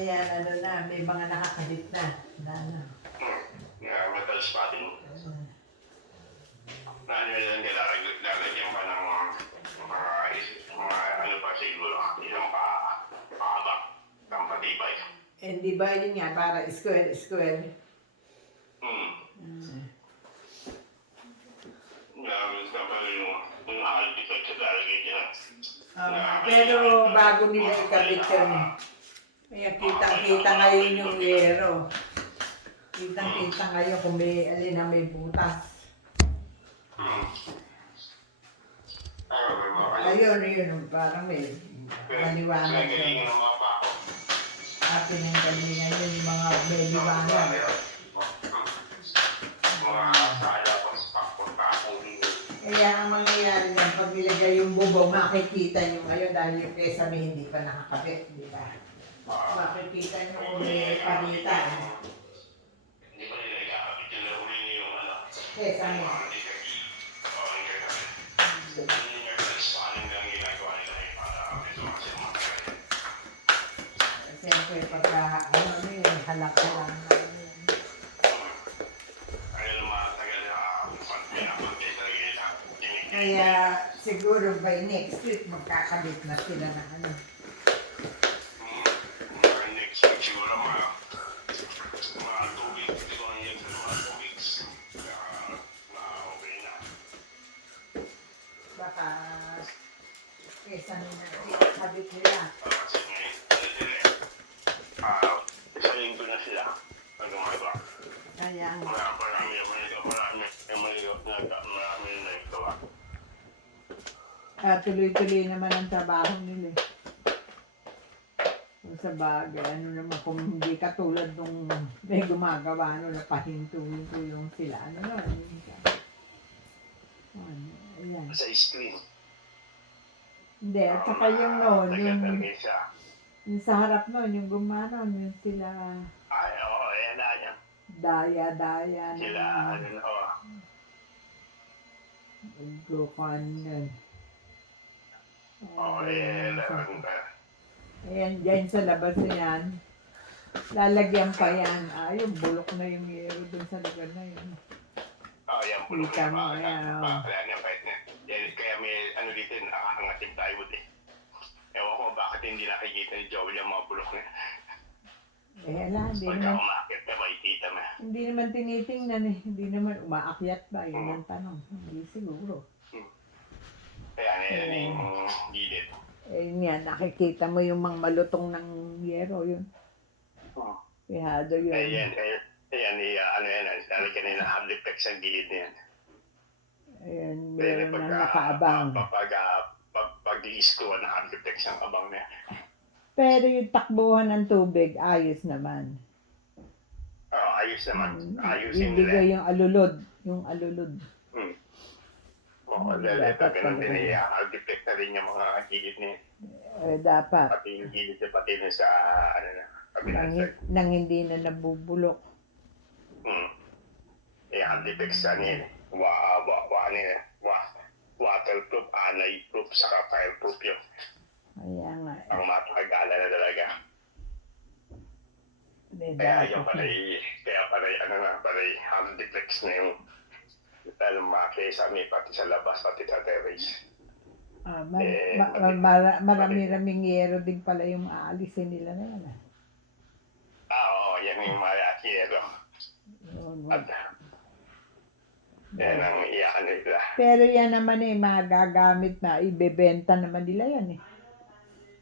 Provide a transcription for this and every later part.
Ayan, ano na, may mga nakakabit na. Ano. Metal spotting. Na ano yan, lalagyan pa ng mga ano pa siguro, ilang paaba, ng patibay. Eh, di ba yun nga, para square. Gamit na pa yung architect sa lalagay dyan. Pero bago nila ikabit yun, kaya kitang-kita ngayon yung yero. Kitang-kita ngayon kung may alin na may butas. Ayun, parang may maliwanag yun. Pinanggalingan yun yung mga may liwanag. Kaya ang mangyayari niyan, pag nilagay yung bubong, makikita nyo ngayon dahil yung kesame hindi pa nakakabit, di ba? Makikita nyo kung may palitan. Hindi pa nila ikakabit yung lahulin yung ano. Kesame. Siyempre, pagka halak na lang. Kaya siguro by next week magkakabit na sila na ano. Next week siguro mga 2 weeks. Siguro yan sa mga 2 weeks. Okay na. Baka kesa nila ikakabit nila. Kasi ngayon, isa linggo na sila. Ang gumagawa. Kaya Marami na ikaw. tuloy-tuloy naman ang trabaho nila. Kung sa bagay, ano naman, kung hindi katulad nung may gumagawa, na pahinto-hinto sila. Ayan. Sa screen. Hindi, at saka yung noon, yung sa harap noon, yung gumano, yung sila Ay, oo, ayan na yan. daya. Sila, ano na, oo. Glukan nun. Oo, Ayan, dyan sa labas na yan. Lalagyan pa yan. Yung bulok na yung yero dun sa lugar na yun. Oo, yan, bulong Kita mo, ayan. Kaya may, ano dito, nakakangating plywood eh. Ewan ko bakit hindi nakikita ni Joel yung mga bulok na. Pagka umakit na, makikita mo. Hindi naman tinitingnan eh. Hindi naman umaakyat ba? Yun ang tanong. Hindi siguro. Kaya na yung gilid. Yan, nakikita mo yung mga malutong ng yero yun. Pihado yun. Ayan, ano yan, lalagyan nila ng hardiplex ang gilid na yan. Ayan, meron na nakaabang. Pag-i-istuan ng hardiplex ang abang na yan. Pero yung takbuhan ng tubig, ayos naman. Oo, ayos naman. Ayusin Hindi nila. yung alulod. Yung alulod. Oo, dahil ito, ganun din i-hardiplex na rin yung mga gilid niya. Dapat. Pati yung gilid niya, pati na sa, ano na, kabilang side. Nang hindi na nabubulok. Hardiplex, ano yun, waterproof, anay-proof, saka fireproof yun. Kaya nga. Ang matagala na talaga. Kaya pala hardiplex na yung makesame pati sa labas, pati sa terrace. Marami-raming yero din pala yung aalisin nila na yan. Oo, yan yung mga yero. Yan ang iyakan nila. Pero yan naman magagamit na, ibebenta naman nila yan eh.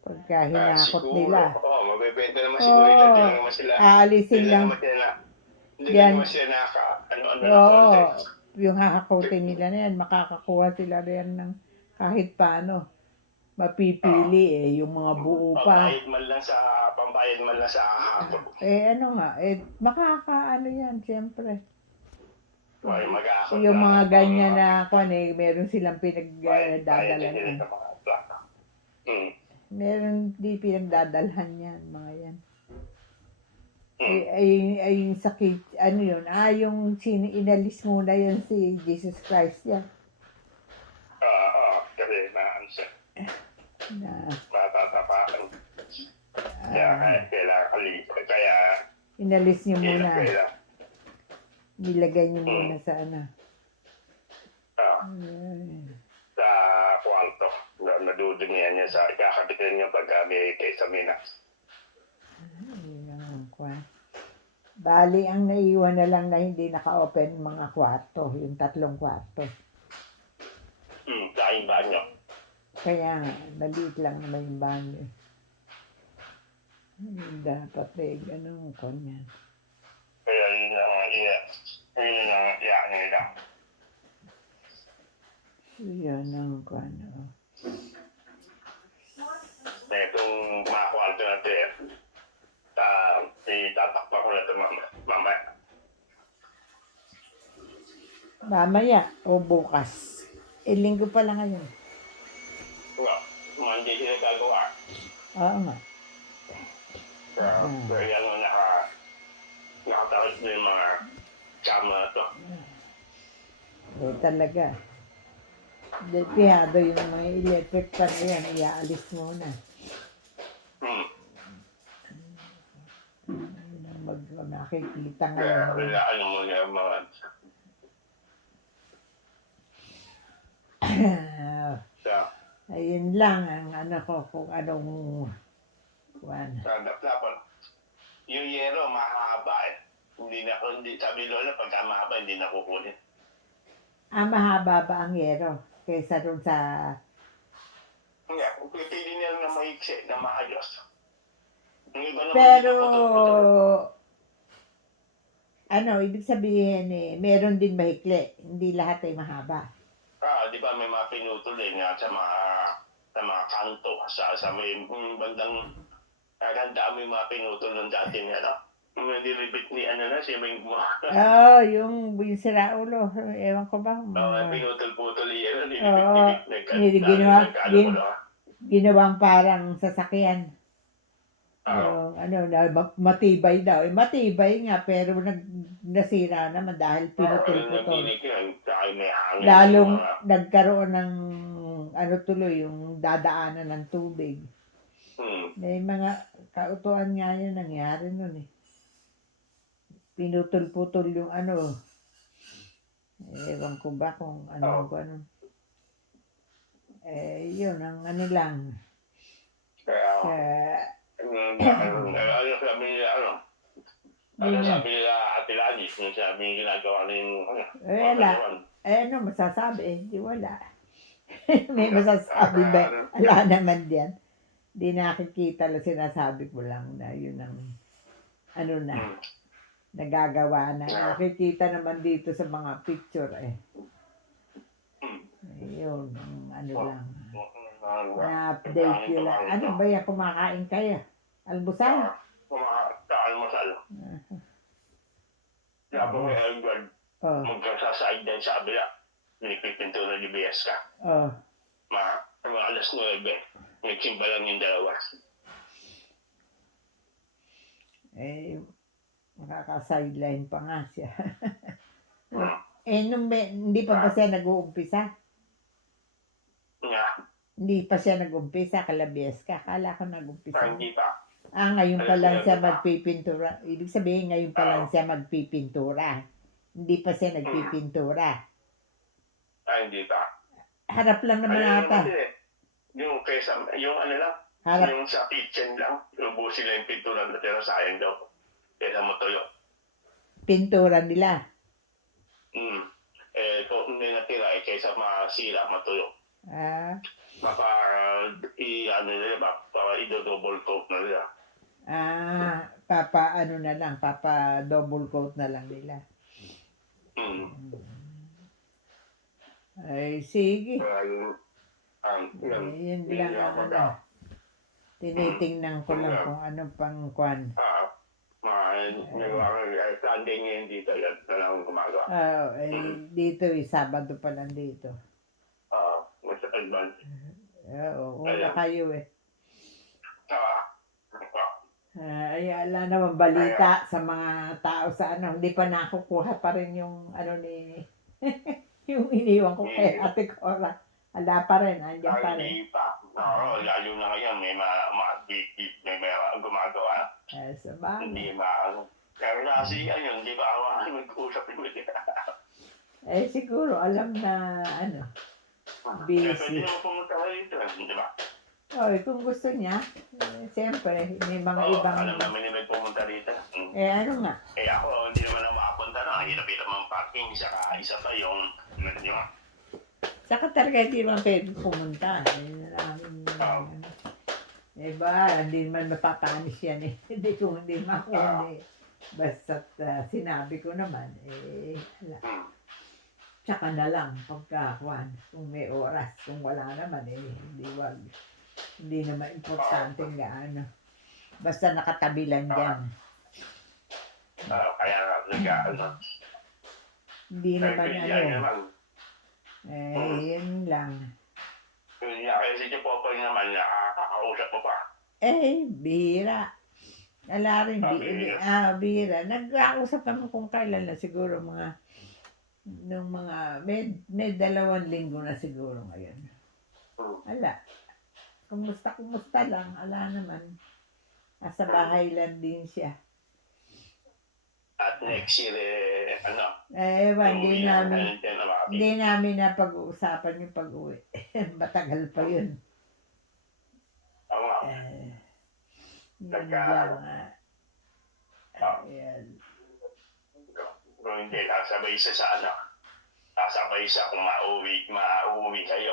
Pagka hinakot nila. Oo, mabibenta naman siguro nila. Hindi naman sila. Aalisin lang. Hindi naman sila ano-ano na content. Yung hakakotin nila na yan, makakakuha sila rin ng kahit paano. Mapipili yung mga buo pa. Pambayad man lang sa hapon. Makakaano yan, siyempre. Mag-aakot yung mga ganyan na meron silang pinagdadalhan. Meron di pinagdadalhan yan, mga yan. Ay yung sakit, ano yun? Yung inalis muna yun si Jesus Christ yan. Kasi ano siya. Matatapakan. Kaya kailangan Inalis niyo muna. Ilagay lang. Nilagay niyo muna sa ano. Ah, sa kwarto. Nadudungihan niya sa ikakatikin niya pag may kaysa minas. Ayun ang kwan. Bali, ang naiwan na lang na hindi naka-open mga kwarto, yung 3 kwarto. Sa banyo. Kaya nga, maliit lang naman yung banyo. Dapat ganun ko niyan. Kaya yun ang iyak nila. Yun ang kwan. Oh. Itong mga kwarto natin, itatakpa ko na ito mamaya. Mamaya o bukas. Linggo pa lang ngayon. Monday sila gagawa. Oo nga. Kaya yan ang nakatawid na yung mga kama na ito. Talaga. Detihado yung mga electric pan na yan, iaalis muna. Nakikita Kaya ngayon. ano mo yung mga Ayun lang ang ano ko kung anong kwan. dapat yung yero mahaba eh. Hindi sabi lola pagka mahaba hindi na kukunin. Mahaba ba ang yero kaysa dun sa... Hindi, kung pipili nila na maiksi na maayos. Yung iba naman Pero, dito, putol-putol. ano, ibig sabihin meron din mahikli. Hindi lahat ay mahaba. Di ba may mga pinutol nga sa mga kanto, sa may bandang handa may mga pinutol ng dati niya, no? Yung nilibit ni si Ming mo. Yung sira ulo. Ewan ko ba? Pinutol-putol yan, Ginawang parang sasakyan. Oo. Yung matibay daw. Matibay nga pero nasira naman dahil pinutol-putol. Lalong nagkaroon ng tuloy yung dadaanan ng tubig. May mga kautuan nga yun nangyari nun eh. Pinutol-putol yung ewan ko ba kung ano. Yun ang lang. Kaya, sabi nila Ate Lani, yung sabi yung ginagawa na yung wala. Masasabi? Di wala. May masasabi ba? Wala naman diyan. Di nakikita lang, sinasabi ko lang na yun ang nagagawa na. Nakikita naman dito sa mga picture Yun, lang. Na-update yun lang. Ano ba yan? Kumakain kayo? Almusal? Almusal. Sabi mo Edward, magkasaside din sa abila. Pinipinto na ni BS ka. Mga alas 9. Nagsimba lang yung dalawa. Makaka-sideline pa nga siya. Hindi pa ba siya nag-uumpisa? Hindi pa siya nag-umpisa, kalabias ka. Akala ko nag-umpisa. Hindi pa. Ngayon pa lang siya magpipintura. Ibig sabihin, ngayon pa lang siya magpipintura. Hindi pa siya nagpipintura. Hindi pa. Harap lang naman ata. Yung kaysa, yung lang, yung sa kitchen lang, ubusin lang yung pintura na tira, sayang daw. Kaysa matuyo. Pintura nila? Kung hindi natira, kaysa masira, matuyo. Baka, para i-double coat na nila. Papa double coat na lang nila. Ay, sige. Yun lang tinitingnan ko lang kung ano pang kwan. Sunday ngayon dito, yan na lang gumagawa. Dito Sabado pa lang dito. Mas advance. Una kayo ala naman balita sa mga tao sa hindi pa nakukuha pa rin yung ni yung iniwan ko kay Ate Cora. Ala pa rin, andyan pa rin. Hindi pa. Lalo na ngayon, may mga gumagawa. Sabagay. Hindi nasiyan yun, di ba? Hawakan mag-usap yun. Eh, siguro, alam na, Pwede busy. naman pumunta ka rito, di ba? Kung gusto niya, siyempre, may mga Oo, ibang, alam namin ni Meg pumunta rito. ano nga, Eh ako, hindi naman ako makapunta na. Hirap-hirap ang parking. Saka isa pa yung saka talaga hindi naman pwede pumunta. Hindi naman mapapanis yan eh. Hindi kung hindi makundi. Basta't sinabi ko naman, wala. Tsaka na lang pagkakuan, kung may oras, kung wala naman hindi naman importante gaano. Basta nakatabi lang dyan. kaya nag-ano. Hindi naman yun lang. Kaya si Popoy naman, nakakausap mo pa. Bihira. Wala rin, bihira. Nag-ausap naman kung kailan na siguro may 2 linggo na siguro ngayon. Wala. Kumusta lang, ala naman. Nasa bahay lang din siya. At next year, Hindi namin na pag-uusapan yung pag-uwi. Matagal pa yun. Oo nga. Yun lang. Ayan. Kung hindi, sasabay siya kung mauwi kayo.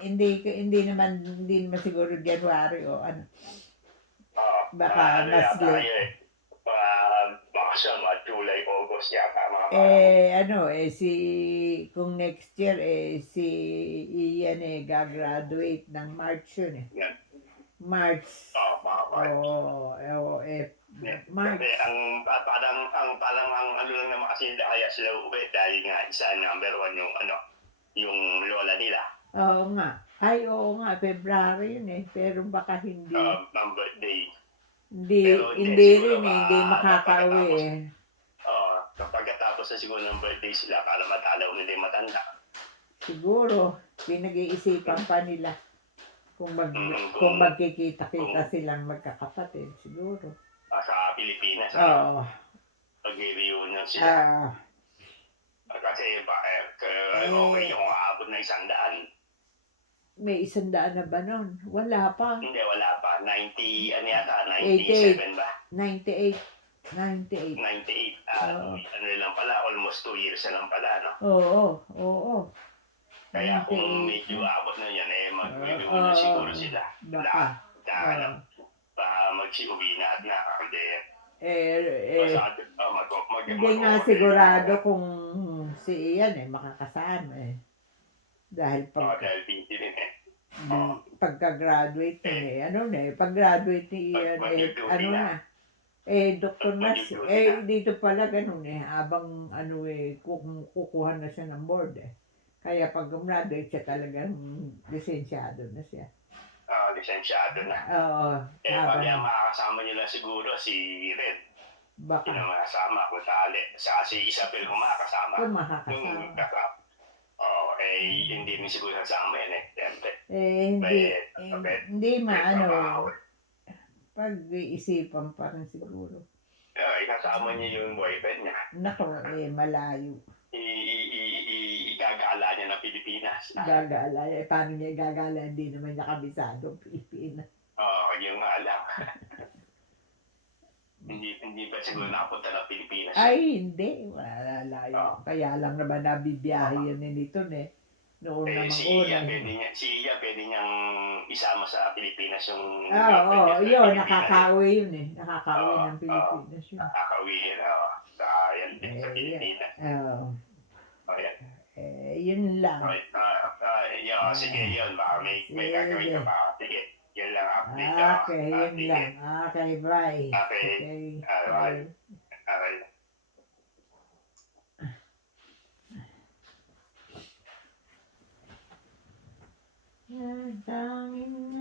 Hindi naman siguro January o ano. Baka mas late. Baka siya July, August yata. Kung next year, si Ian gagraduate ng March yun eh. Yan. March. March. Kasi ang ano lang naman kasi kaya sila uwi dahil nga isa number 1 yung lola nila. Oo nga, February yun eh. Pero baka hindi. Ang birthday. Hindi rin hindi makakauwi eh. Pagkatapos na siguro ng birthday sila para matalaw nila yung matanda. Siguro, pinag-iisipan pa nila kung magkikita-kita silang magkakapatid, siguro. Sa Pilipinas. Oo. Pag-reunion sila. Kasi okay yung aabot na 100. May 100 na ba nun? Wala pa. Hindi, wala pa. 97 ba? 98. 98. Ano lang pala, almost 2 years na lang pala, no? Oo. Kaya kung medyo abot na yan, mag-reunion siguro sila. Baka. Mag-uwi na. Hindi nga sigurado kung si Ian makakasama eh. Dahil busy din eh. Pagka-graduate pag-graduate ni Ian doktor na siya. Dito pala ganun habang kukuha na siya ng board eh. Kaya pag graduate siya talagang lisensyado na siya. Lisensyado na. Oo. Pag makakasama nila siguro si Red. Baka. Hindi na makasama kung tali. Saka si Isabel kung makakasama. Hindi rin siguro kasama yan eh. Siyempre. Hindi pag-iisipan pa rin siguro. Kasama niya yung boyfriend niya. Nako, malayo. Igagala niya ng Pilipinas. Gagala. Paano niya igagala? Hindi naman niya kabisado Pilipinas. Yung alam. Hindi pa siguro nakapunta ng Pilipinas. Hindi. Wala layo. Kaya lang naman nabibiyahe yan nito Noon naman Si Iya pwede niyang isama sa Pilipinas yung... yun. Nakakauwi yun Nakakauwi ng Pilipinas yun. Nakakauwi yun. Sa Pilipinas. Yun lang. Sige, yun. Baka may gagawin ka pa. Sige. Yun lang update. Okay, yun lang. Okay, bye. Okay. Bye. Ang tanging